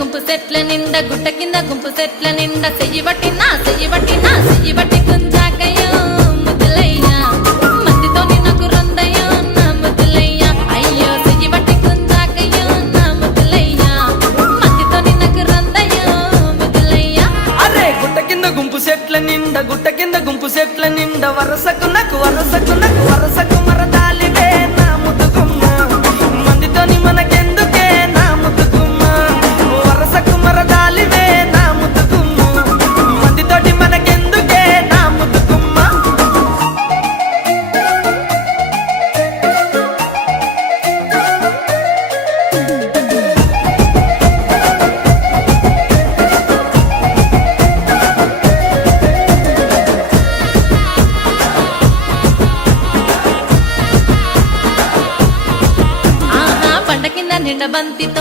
గుంపు సెట్ల నిండా గుట్ట కింద గుంపు సెట్ల నిండా చెయ్యి పట్టినా చెయ్యి పట్టినా చెయ్యి పట్టి నా చెయ్యి పట్టి గుంపు సెట్ల నిండా గుట్ట కింద గుంపు సెట్ల నిండా వరసకు నాకు వరసకు నాకు వరస No then